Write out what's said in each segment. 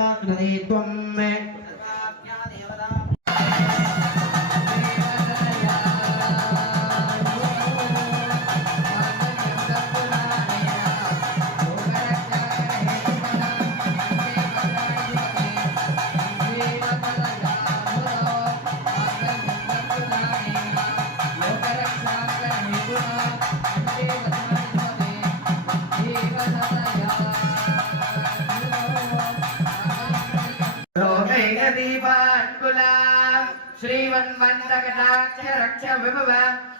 सर्वज्ञाग्नदे त्वम् श्रीवन्मन्दकटाक्ष विभव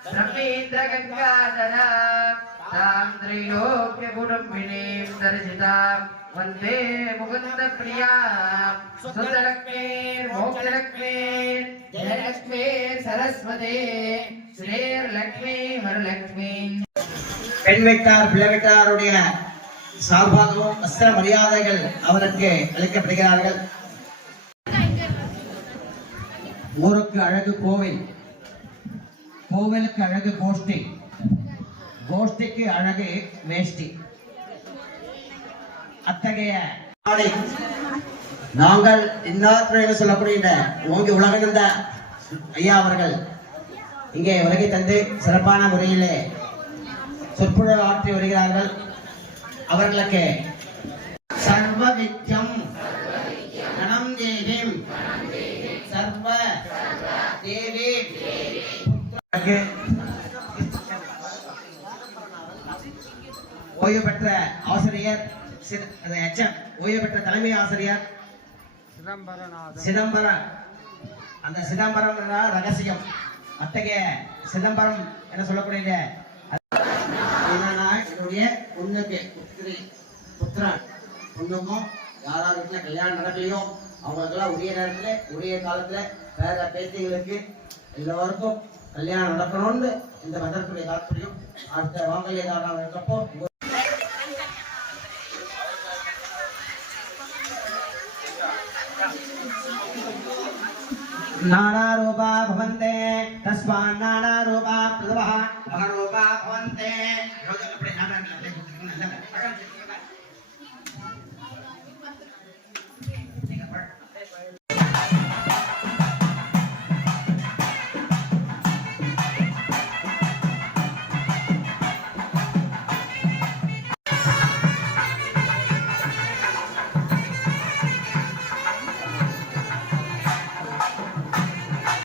ब्रह्मेन्द्र गंगाधरा तां त्रैलोक्यकुटुम्बिनीं दर्शितां वन्दे मुकुन्द प्रिया सुतलक्ष्मी मोक्षलक्ष्मी जयलक्ष्मी सरस्वती श्रीर्लक्ष्मी वरलक्ष्मी பெண் வீட்டார் பிள்ளை வீட்டாருடைய சார்பாகவும் வஸ்திர மரியாதைகள் அவருக்கு அளிக்கப்படுகிறார்கள். ஊருக்கு அழகு கோவில், கோவிலுக்கு அழகு கோஷ்டி, கோஷ்டிக்கு அழகு வேஷ்டி. அத்தகைய நாங்கள் இன்னார் சொல்லக்கூடிய ஓங்கி உலகநந்த ஐயா அவர்கள் இங்கே வருகை தந்து சிறப்பான முறையிலே சொற்பொழிவு ஆற்றி வருகிறார்கள். அவர்களுக்கு சர்வ வித்யம் கணம் தேவிம் சர்வ தேவி ஓய்வு பெற்ற ஆசிரியர் ஓய்வு பெற்ற தலைமை ஆசிரியர் சிதம்பரம். அந்த சிதம்பரம் ரகசியம். அத்தகைய சிதம்பரம் என சொல்லக்கூடிய என்னுடைய பொண்ணுக்கு புத்திரன் பொண்ணுக்கும் யாராவது வீட்டுல கல்யாணம் நடக்கலையோ அவங்களுக்கெல்லாம் உரிய நேரத்துல உரிய காலத்துல வேற பேத்திகளுக்கு எல்லோருக்கும் கல்யாணம் நடக்கணும்னு இந்த மதத்துடைய தாற்பயம். அடுத்த வாங்கலிய தாரம் இருக்கப்போ नाना रूपा भवन्ते तस्मान् नाना रूपा प्रभवः महरूपा भवन्ते